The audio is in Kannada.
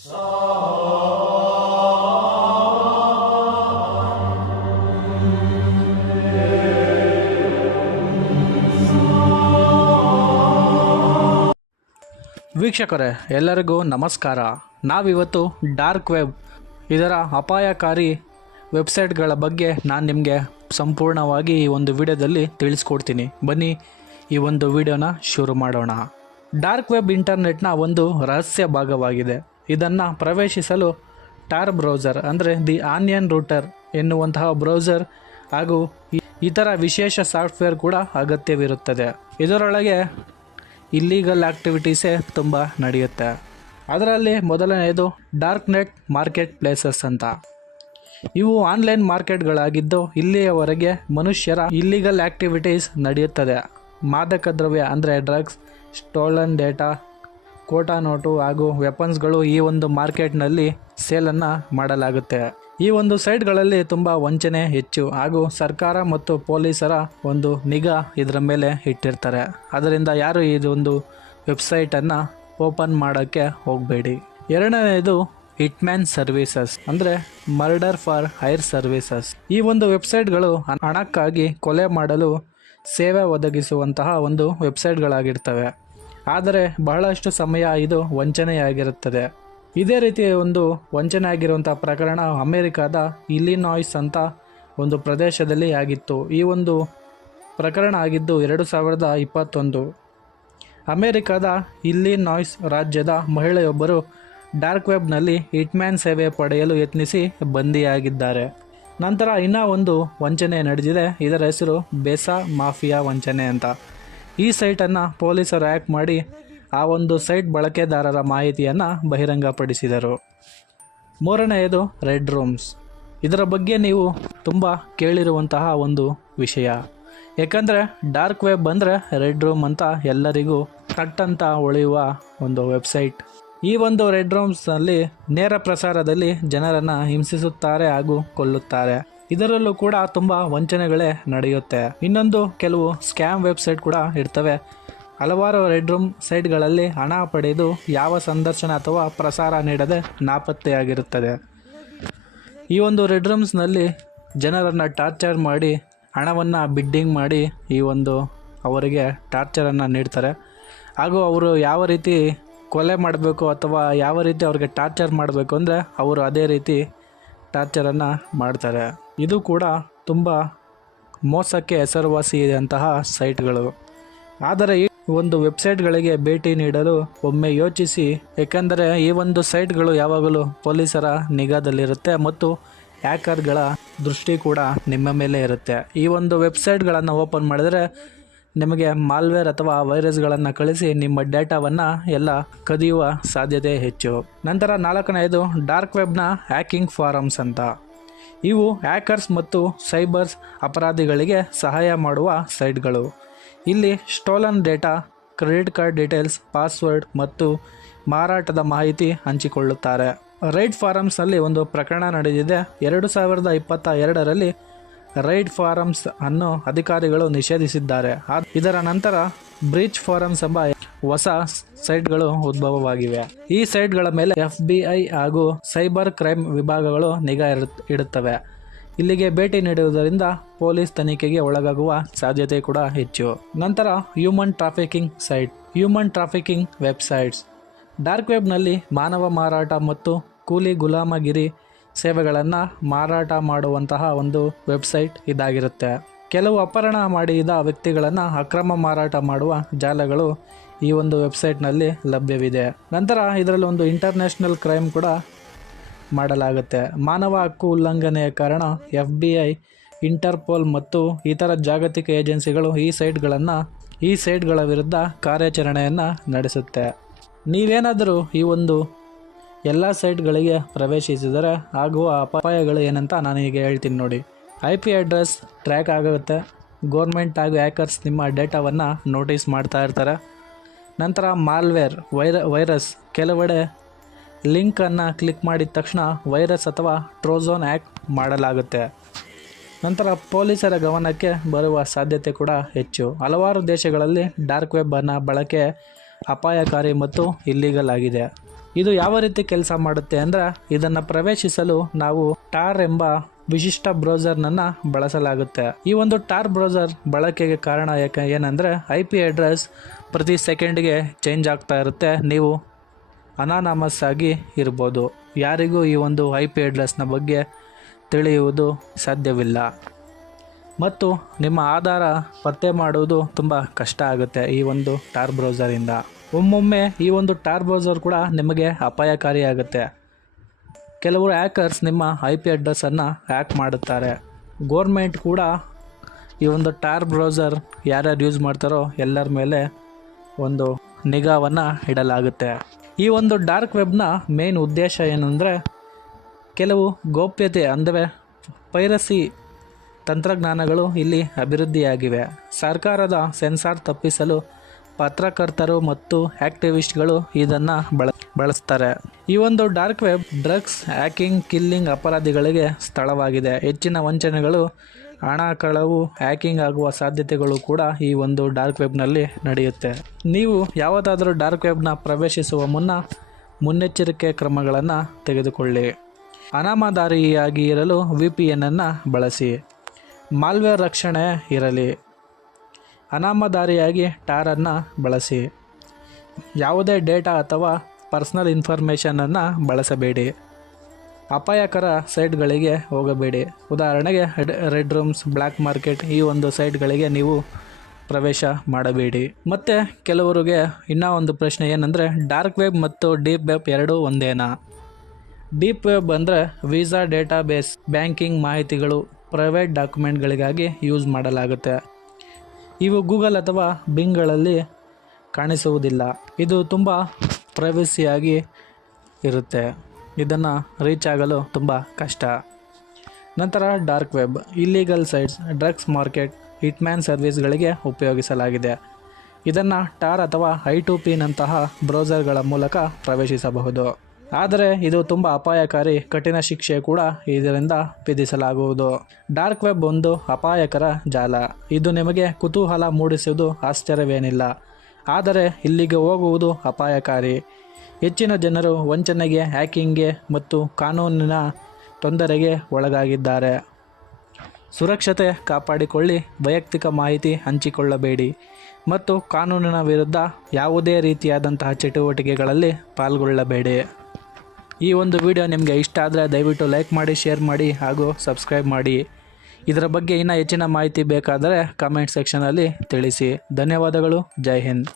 ವೀಕ್ಷಕರೇ, ಎಲ್ಲರಿಗೂ ನಮಸ್ಕಾರ. ನಾವಿವತ್ತು ಡಾರ್ಕ್ ವೆಬ್ ಇದರ ಅಪಾಯಕಾರಿ ವೆಬ್ಸೈಟ್ಗಳ ಬಗ್ಗೆ ನಾನು ನಿಮಗೆ ಸಂಪೂರ್ಣವಾಗಿ ಈ ಒಂದು ವಿಡಿಯೋದಲ್ಲಿ ತಿಳಿಸ್ಕೊಡ್ತೀನಿ. ಬನ್ನಿ ಈ ಒಂದು ವಿಡಿಯೋನ ಶುರು ಮಾಡೋಣ. ಡಾರ್ಕ್ ವೆಬ್ ಇಂಟರ್ನೆಟ್ನ ಒಂದು ರಹಸ್ಯ ಭಾಗವಾಗಿದೆ. ಇದನ್ನು ಪ್ರವೇಶಿಸಲು ಟಾರ್ ಬ್ರೌಸರ್ ಅಂದರೆ ದಿ ಆನಿಯನ್ ರೂಟರ್ ಎನ್ನುವಂತಹ ಬ್ರೌಸರ್ ಹಾಗೂ ಇತರ ವಿಶೇಷ ಸಾಫ್ಟ್ವೇರ್ ಕೂಡ ಅಗತ್ಯವಿರುತ್ತದೆ. ಇದರೊಳಗೆ ಇಲ್ಲೀಗಲ್ ಆ್ಯಕ್ಟಿವಿಟೀಸೇ ತುಂಬ ನಡೆಯುತ್ತೆ. ಅದರಲ್ಲಿ ಮೊದಲನೆಯದು ಡಾರ್ಕ್ ನೆಟ್ ಮಾರ್ಕೆಟ್ ಪ್ಲೇಸಸ್ ಅಂತ. ಇವು ಆನ್ಲೈನ್ ಮಾರ್ಕೆಟ್ಗಳಾಗಿದ್ದು ಇಲ್ಲಿಯವರೆಗೆ ಮನುಷ್ಯರ ಇಲ್ಲೀಗಲ್ ಆ್ಯಕ್ಟಿವಿಟೀಸ್ ನಡೆಯುತ್ತದೆ. ಮಾದಕ ದ್ರವ್ಯ ಅಂದರೆ ಡ್ರಗ್ಸ್, ಸ್ಟೋಲನ್ ಡೇಟಾ, ಕೋಟಾ ನೋಟು ಹಾಗೂ ವೆಪನ್ಸ್ಗಳು ಈ ಒಂದು ಮಾರ್ಕೆಟ್ನಲ್ಲಿ ಸೇಲನ್ನು ಮಾಡಲಾಗುತ್ತೆ. ಈ ಒಂದು ಸೈಟ್ಗಳಲ್ಲಿ ತುಂಬ ವಂಚನೆ ಹೆಚ್ಚು ಹಾಗೂ ಸರ್ಕಾರ ಮತ್ತು ಪೊಲೀಸರ ಒಂದು ನಿಗಾ ಇದರ ಮೇಲೆ ಇಟ್ಟಿರ್ತಾರೆ. ಅದರಿಂದ ಯಾರು ಇದೊಂದು ವೆಬ್ಸೈಟನ್ನು ಓಪನ್ ಮಾಡೋಕ್ಕೆ ಹೋಗಬೇಡಿ. ಎರಡನೆಯದು ಹಿಟ್ಮ್ಯಾನ್ ಸರ್ವೀಸಸ್ ಅಂದರೆ ಮರ್ಡರ್ ಫಾರ್ ಹೈರ್ ಸರ್ವೀಸಸ್. ಈ ಒಂದು ವೆಬ್ಸೈಟ್ಗಳು ಹಣಕ್ಕಾಗಿ ಕೊಲೆ ಮಾಡಲು ಸೇವೆ ಒದಗಿಸುವಂತಹ ಒಂದು ವೆಬ್ಸೈಟ್ಗಳಾಗಿರ್ತವೆ. ಆದರೆ ಬಹಳಷ್ಟು ಸಮಯ ಇದು ವಂಚನೆಯಾಗಿರುತ್ತದೆ. ಇದೇ ರೀತಿಯ ಒಂದು ವಂಚನೆ ಆಗಿರುವಂಥ ಪ್ರಕರಣ ಅಮೆರಿಕಾದ ಇಲಿನಾಯ್ಸ್ ಅಂತ ಒಂದು ಪ್ರದೇಶದಲ್ಲಿ ಆಗಿತ್ತು. ಈ ಒಂದು ಪ್ರಕರಣ ಆಗಿದ್ದು 2021. ಅಮೆರಿಕಾದ ಇಲಿನಾಯ್ಸ್ ರಾಜ್ಯದ ಮಹಿಳೆಯೊಬ್ಬರು ಡಾರ್ಕ್ ವೆಬ್ನಲ್ಲಿ ಹಿಟ್ಮ್ಯಾನ್ ಸೇವೆ ಪಡೆಯಲು ಯತ್ನಿಸಿ ಬಂಧಿಯಾಗಿದ್ದಾರೆ. ನಂತರ ಇನ್ನೂ ಒಂದು ವಂಚನೆ ನಡೆದಿದೆ. ಇದರ ಹೆಸರು ಬೆಸಾ ಮಾಫಿಯಾ ವಂಚನೆ ಅಂತ. ಈ ಸೈಟನ್ನು ಪೊಲೀಸರು ಹ್ಯಾಕ್ ಮಾಡಿ ಆ ಒಂದು ಸೈಟ್ ಬಳಕೆದಾರರ ಮಾಹಿತಿಯನ್ನು ಬಹಿರಂಗಪಡಿಸಿದರು. ಮೂರನೆಯದು ರೆಡ್ ರೂಮ್ಸ್. ಇದರ ಬಗ್ಗೆ ನೀವು ತುಂಬ ಕೇಳಿರುವಂತಹ ಒಂದು ವಿಷಯ. ಏಕೆಂದರೆ ಡಾರ್ಕ್ ವೆಬ್ ಅಂದರೆ ರೆಡ್ ರೂಮ್ ಅಂತ ಎಲ್ಲರಿಗೂ ತಟ್ಟಂತ ಉಳಿಯುವ ಒಂದು ವೆಬ್ಸೈಟ್. ಈ ಒಂದು ರೆಡ್ ರೂಮ್ಸ್ನಲ್ಲಿ ನೇರ ಪ್ರಸಾರದಲ್ಲಿ ಜನರನ್ನು ಹಿಂಸಿಸುತ್ತಾರೆ ಹಾಗೂ ಕೊಲ್ಲುತ್ತಾರೆ. ಇದರಲ್ಲೂ ಕೂಡ ತುಂಬ ವಂಚನೆಗಳೇ ನಡೆಯುತ್ತೆ. ಇನ್ನೊಂದು ಕೆಲವು ಸ್ಕ್ಯಾಮ್ ವೆಬ್ಸೈಟ್ ಕೂಡ ಇರ್ತವೆ. ಹಲವಾರು ರೆಡ್ ರೂಮ್ ಸೈಟ್ಗಳಲ್ಲಿ ಹಣ ಪಡೆದು ಯಾವ ಸಂದರ್ಶನ ಅಥವಾ ಪ್ರಸಾರ ನೀಡದೆ ನಾಪತ್ತೆಯಾಗಿರುತ್ತದೆ. ಈ ಒಂದು ರೆಡ್ ರೂಮ್ಸ್ನಲ್ಲಿ ಜನರನ್ನು ಟಾರ್ಚರ್ ಮಾಡಿ ಹಣವನ್ನು ಬಿಡ್ಡಿಂಗ್ ಮಾಡಿ ಈ ಒಂದು ಅವರಿಗೆ ಟಾರ್ಚರನ್ನು ನೀಡ್ತಾರೆ. ಹಾಗೂ ಅವರು ಯಾವ ರೀತಿ ಕೊಲೆ ಮಾಡಬೇಕು ಅಥವಾ ಯಾವ ರೀತಿ ಅವ್ರಿಗೆ ಟಾರ್ಚರ್ ಮಾಡಬೇಕು ಅಂದರೆ ಅವರು ಅದೇ ರೀತಿ ಟಾರ್ಚರನ್ನು ಮಾಡ್ತಾರೆ. ಇದು ಕೂಡ ತುಂಬ ಮೋಸಕ್ಕೆ ಹೆಸರುವಾಸಿಯಾದಂತಹ ಸೈಟ್ಗಳು. ಆದರೆ ಈ ಒಂದು ವೆಬ್ಸೈಟ್ಗಳಿಗೆ ಭೇಟಿ ನೀಡಲು ಒಮ್ಮೆ ಯೋಚಿಸಿ. ಏಕೆಂದರೆ ಈ ಒಂದು ಸೈಟ್ಗಳು ಯಾವಾಗಲೂ ಪೊಲೀಸರ ನಿಗಾದಲ್ಲಿರುತ್ತೆ ಮತ್ತು ಹ್ಯಾಕರ್ಗಳ ದೃಷ್ಟಿ ಕೂಡ ನಿಮ್ಮ ಮೇಲೆ ಇರುತ್ತೆ. ಈ ಒಂದು ವೆಬ್ಸೈಟ್ಗಳನ್ನು ಓಪನ್ ಮಾಡಿದರೆ ನಿಮಗೆ ಮಾಲ್ವೇರ್ ಅಥವಾ ವೈರಸ್ಗಳನ್ನು ಕಳಿಸಿ ನಿಮ್ಮ ಡೇಟಾವನ್ನು ಎಲ್ಲ ಕದಿಯುವ ಸಾಧ್ಯತೆ ಹೆಚ್ಚು. ನಂತರ ನಾಲ್ಕನೆಯದು ಡಾರ್ಕ್ ವೆಬ್ನ ಹ್ಯಾಕಿಂಗ್ ಫಾರಮ್ಸ್ ಅಂತ. ಇವು ಹ್ಯಾಕರ್ಸ್ ಮತ್ತು ಸೈಬರ್ಸ್ ಅಪರಾಧಿಗಳಿಗೆ ಸಹಾಯ ಮಾಡುವ ಸೈಟ್ಗಳು. ಇಲ್ಲಿ stolen data, credit card details, password ಮತ್ತು ಮಾರಾಟದ ಮಾಹಿತಿ ಹಂಚಿಕೊಳ್ಳುತ್ತಾರೆ. ರೈಡ್ ಫಾರಮ್ಸ್ನಲ್ಲಿ ಒಂದು ಪ್ರಕರಣ ನಡೆದಿದೆ. 2022ರಲ್ಲಿ ರೈಡ್ ಫಾರಮ್ಸ್ ಅನ್ನು ಅಧಿಕಾರಿಗಳು ನಿಷೇಧಿಸಿದ್ದಾರೆ. ಇದರ ನಂತರ ಬ್ರೀಚ್ ಫಾರಮ್ಸ್ ಎಂಬ ಹೊಸ ಸೈಟ್ಗಳು ಉದ್ಭವವಾಗಿವೆ. ಈ ಸೈಟ್ಗಳ ಮೇಲೆ FBI ಹಾಗೂ ಸೈಬರ್ ಕ್ರೈಮ್ ವಿಭಾಗಗಳು ನಿಗಾ ಇಡುತ್ತವೆ. ಇಲ್ಲಿಗೆ ಭೇಟಿ ನೀಡುವುದರಿಂದ ಪೊಲೀಸ್ ತನಿಖೆಗೆ ಒಳಗಾಗುವ ಸಾಧ್ಯತೆ ಕೂಡ ಹೆಚ್ಚು. ನಂತರ human trafficking site, human trafficking websites. Dark ವೆಬ್ನಲ್ಲಿ ಮಾನವ ಮಾರಾಟ ಮತ್ತು ಕೂಲಿ ಗುಲಾಮಗಿರಿ ಸೇವೆಗಳನ್ನು ಮಾರಾಟ ಮಾಡುವಂತಹ ಒಂದು ವೆಬ್ಸೈಟ್ ಇದಾಗಿರುತ್ತೆ. ಕೆಲವು ಅಪಹರಣ ಮಾಡಿದ ವ್ಯಕ್ತಿಗಳನ್ನು ಅಕ್ರಮ ಮಾರಾಟ ಮಾಡುವ ಜಾಲಗಳು ಈ ಒಂದು ವೆಬ್ಸೈಟ್ನಲ್ಲಿ ಲಭ್ಯವಿದೆ. ನಂತರ ಇದರಲ್ಲಿ ಒಂದು ಇಂಟರ್ನ್ಯಾಷನಲ್ ಕ್ರೈಮ್ ಕೂಡ ಮಾಡಲಾಗುತ್ತೆ. ಮಾನವ ಹಕ್ಕು ಉಲ್ಲಂಘನೆಯ ಕಾರಣ FBI, ಇಂಟರ್ಪೋಲ್ ಮತ್ತು ಇತರ ಜಾಗತಿಕ ಏಜೆನ್ಸಿಗಳು ಈ ಸೈಟ್ಗಳ ವಿರುದ್ಧ ಕಾರ್ಯಾಚರಣೆಯನ್ನು ನಡೆಸುತ್ತೆ. ನೀವೇನಾದರೂ ಈ ಒಂದು ಎಲ್ಲ ಸೈಟ್ಗಳಿಗೆ ಪ್ರವೇಶಿಸಿದರೆ ಆಗುವ ಅಪಾಯಗಳು ಏನಂತ ನಾನು ಈಗ ಹೇಳ್ತೀನಿ ನೋಡಿ. IP ಅಡ್ರೆಸ್ ಟ್ರ್ಯಾಕ್ ಆಗುತ್ತೆ. ಗೌರ್ಮೆಂಟ್ ಹಾಗೂ ಹ್ಯಾಕರ್ಸ್ ನಿಮ್ಮ ಡೇಟಾವನ್ನು ನೋಟಿಸ್ ಮಾಡ್ತಾ ಇರ್ತಾರೆ. ನಂತರ ಮಾಲ್ವೇರ್ ವೈರಸ್, ಕೆಲವೆಡೆ ಲಿಂಕನ್ನು ಕ್ಲಿಕ್ ಮಾಡಿದ ತಕ್ಷಣ ವೈರಸ್ ಅಥವಾ ಟ್ರೋಜನ್ ಹ್ಯಾಕ್ ಮಾಡಲಾಗುತ್ತೆ. ನಂತರ ಪೊಲೀಸರ ಗಮನಕ್ಕೆ ಬರುವ ಸಾಧ್ಯತೆ ಕೂಡ ಹೆಚ್ಚು. ಹಲವಾರು ದೇಶಗಳಲ್ಲಿ ಡಾರ್ಕ್ ವೆಬ್ ಬಳಕೆ ಅಪಾಯಕಾರಿ ಮತ್ತು ಇಲ್ಲೀಗಲ್ ಆಗಿದೆ. ಇದು ಯಾವ ರೀತಿ ಕೆಲಸ ಮಾಡುತ್ತೆ ಅಂದರೆ, ಇದನ್ನು ಪ್ರವೇಶಿಸಲು ನಾವು ಟಾರ್ ಎಂಬ ವಿಶಿಷ್ಟ ಬ್ರೌಸರ್ನನ್ನು ಬಳಸಲಾಗುತ್ತೆ. ಈ ಒಂದು ಟಾರ್ ಬ್ರೌಸರ್ ಬಳಕೆಗೆ ಕಾರಣ ಏನಂದರೆ, IP ಅಡ್ರೆಸ್ ಪ್ರತಿ ಸೆಕೆಂಡ್ಗೆ ಚೇಂಜ್ ಆಗ್ತಾ ಇರುತ್ತೆ. ನೀವು ಅನಾನಮಸ್ ಆಗಿ ಇರ್ಬೋದು. ಯಾರಿಗೂ ಈ ಒಂದು IP ಅಡ್ರೆಸ್ನ ಬಗ್ಗೆ ತಿಳಿಯುವುದು ಸಾಧ್ಯವಿಲ್ಲ ಮತ್ತು ನಿಮ್ಮ ಆಧಾರ ಪತ್ತೆ ಮಾಡುವುದು ತುಂಬ ಕಷ್ಟ ಆಗುತ್ತೆ ಈ ಒಂದು ಟಾರ್ ಬ್ರೌಸರಿಂದ. ಒಮ್ಮೊಮ್ಮೆ ಈ ಒಂದು ಟಾರ್ ಬ್ರೌಸರ್ ಕೂಡ ನಿಮಗೆ ಅಪಾಯಕಾರಿಯಾಗುತ್ತೆ. ಕೆಲವರು ಹ್ಯಾಕರ್ಸ್ ನಿಮ್ಮ IP ಅಡ್ರೆಸ್ಸನ್ನು ಹ್ಯಾಕ್ ಮಾಡುತ್ತಾರೆ. ಗೋರ್ಮೆಂಟ್ ಕೂಡ ಈ ಒಂದು ಟಾರ್ ಬ್ರೌಸರ್ ಯಾರ್ಯಾರು ಯೂಸ್ ಮಾಡ್ತಾರೋ ಎಲ್ಲರ ಮೇಲೆ ಒಂದು ನಿಗಾವನ್ನು ಇಡಲಾಗುತ್ತೆ. ಈ ಒಂದು ಡಾರ್ಕ್ ವೆಬ್ನ ಮೇನ್ ಉದ್ದೇಶ ಏನಂದರೆ, ಕೆಲವು ಗೌಪ್ಯತೆ ಅಂದರೆ ಪೈರಸಿ ತಂತ್ರಜ್ಞಾನಗಳು ಇಲ್ಲಿ ಅಭಿವೃದ್ಧಿಯಾಗಿವೆ. ಸರ್ಕಾರದ ಸೆನ್ಸಾರ್ ತಪ್ಪಿಸಲು ಪತ್ರಕರ್ತರು ಮತ್ತು ಆ್ಯಕ್ಟಿವಿಸ್ಟ್ಗಳು ಇದನ್ನು ಬಳಸ್ತಾರೆ. ಈ ಒಂದು dark web drugs, hacking, killing ಅಪರಾಧಿಗಳಿಗೆ ಸ್ಥಳವಾಗಿದೆ. ಹೆಚ್ಚಿನ ವಂಚನೆಗಳು, ಹಣ ಕಳವು, ಹ್ಯಾಕಿಂಗ್ ಆಗುವ ಸಾಧ್ಯತೆಗಳು ಕೂಡ ಈ ಒಂದು ಡಾರ್ಕ್ ವೆಬ್ನಲ್ಲಿ ನಡೆಯುತ್ತೆ. ನೀವು ಯಾವುದಾದರೂ ಡಾರ್ಕ್ ವೆಬ್ನ ಪ್ರವೇಶಿಸುವ ಮುನ್ನೆಚ್ಚರಿಕೆ ಕ್ರಮಗಳನ್ನು ತೆಗೆದುಕೊಳ್ಳಿ. ಅನಾಮಧಾರಿಯಾಗಿ ಇರಲು VPN ಅನ್ನು ಬಳಸಿ. ಮಾಲ್ವೇರ್ ರಕ್ಷಣೆ ಇರಲಿ. ಅನಾಮಧಾರಿಯಾಗಿ ಟಾರನ್ನು ಬಳಸಿ. ಯಾವುದೇ ಡೇಟಾ ಅಥವಾ ಪರ್ಸನಲ್ ಇನ್ಫಾರ್ಮೇಷನನ್ನು ಬಳಸಬೇಡಿ. ಅಪಾಯಕರ ಸೈಟ್ಗಳಿಗೆ ಹೋಗಬೇಡಿ. ಉದಾಹರಣೆಗೆ ರೆಡ್ ರೂಮ್ಸ್, ಬ್ಲ್ಯಾಕ್ ಮಾರ್ಕೆಟ್ ಈ ಒಂದು ಸೈಟ್ಗಳಿಗೆ ನೀವು ಪ್ರವೇಶ ಮಾಡಬೇಡಿ. ಮತ್ತು ಕೆಲವರಿಗೆ ಇನ್ನೂ ಒಂದು ಪ್ರಶ್ನೆ ಏನಂದರೆ, ಡಾರ್ಕ್ ವೆಬ್ ಮತ್ತು ಡೀಪ್ ವೆಬ್ ಎರಡೂ ಒಂದೇನಾ? ಡೀಪ್ ವೆಬ್ ಅಂದರೆ ವೀಸಾ ಡೇಟಾಬೇಸ್, ಬ್ಯಾಂಕಿಂಗ್ ಮಾಹಿತಿಗಳು, ಪ್ರೈವೇಟ್ ಡಾಕ್ಯುಮೆಂಟ್ಗಳಿಗಾಗಿ ಯೂಸ್ ಮಾಡಲಾಗುತ್ತೆ. ಇವು ಗೂಗಲ್ ಅಥವಾ ಬಿಂಗ್ಗಳಲ್ಲಿ ಕಾಣಿಸುವುದಿಲ್ಲ. ಇದು ತುಂಬ ಪ್ರೈವಸಿಯಾಗಿ ಇರುತ್ತೆ. ಇದನ್ನು ರೀಚ್ ಆಗಲು ತುಂಬ ಕಷ್ಟ. ನಂತರ dark web, illegal sites, drugs market, hitman ಸರ್ವಿಸ್ಗಳಿಗೆ ಉಪಯೋಗಿಸಲಾಗಿದೆ. ಇದನ್ನು ಟಾರ್ ಅಥವಾ I2P ನಂತಹ ಬ್ರೌಸರ್ಗಳ ಮೂಲಕ ಪ್ರವೇಶಿಸಬಹುದು. ಆದರೆ ಇದು ತುಂಬ ಅಪಾಯಕಾರಿ. ಕಠಿಣ ಶಿಕ್ಷೆ ಕೂಡ ಇದರಿಂದ ವಿಧಿಸಲಾಗುವುದು. ಡಾರ್ಕ್ ವೆಬ್ ಒಂದು ಅಪಾಯಕರ ಜಾಲ. ಇದು ನಿಮಗೆ ಕುತೂಹಲ ಮೂಡಿಸುವುದು ಆಶ್ಚರ್ಯವೇನಿಲ್ಲ. ಆದರೆ ಇಲ್ಲಿಗೆ ಹೋಗುವುದು ಅಪಾಯಕಾರಿ. ಹೆಚ್ಚಿನ ಜನರು ವಂಚನೆಗೆ, ಹ್ಯಾಕಿಂಗ್ಗೆ ಮತ್ತು ಕಾನೂನಿನ ತೊಂದರೆಗೆ ಒಳಗಾಗಿದ್ದಾರೆ. ಸುರಕ್ಷತೆ ಕಾಪಾಡಿಕೊಳ್ಳಿ. ವೈಯಕ್ತಿಕ ಮಾಹಿತಿ ಹಂಚಿಕೊಳ್ಳಬೇಡಿ ಮತ್ತು ಕಾನೂನಿನ ವಿರುದ್ಧ ಯಾವುದೇ ರೀತಿಯಾದಂತಹ ಚಟುವಟಿಕೆಗಳಲ್ಲಿ ಪಾಲ್ಗೊಳ್ಳಬೇಡಿ. ಈ ಒಂದು ವಿಡಿಯೋ ನಿಮಗೆ ಇಷ್ಟ ಆದರೆ ದಯವಿಟ್ಟು ಲೈಕ್ ಮಾಡಿ, ಶೇರ್ ಮಾಡಿ ಹಾಗೂ ಸಬ್ಸ್ಕ್ರೈಬ್ ಮಾಡಿ. ಇದರ ಬಗ್ಗೆ ಇನ್ನೂ ಹೆಚ್ಚಿನ ಮಾಹಿತಿ ಬೇಕಾದರೆ ಕಮೆಂಟ್ ಸೆಕ್ಷನಲ್ಲಿ ತಿಳಿಸಿ. ಧನ್ಯವಾದಗಳು. ಜೈ ಹಿಂದ್.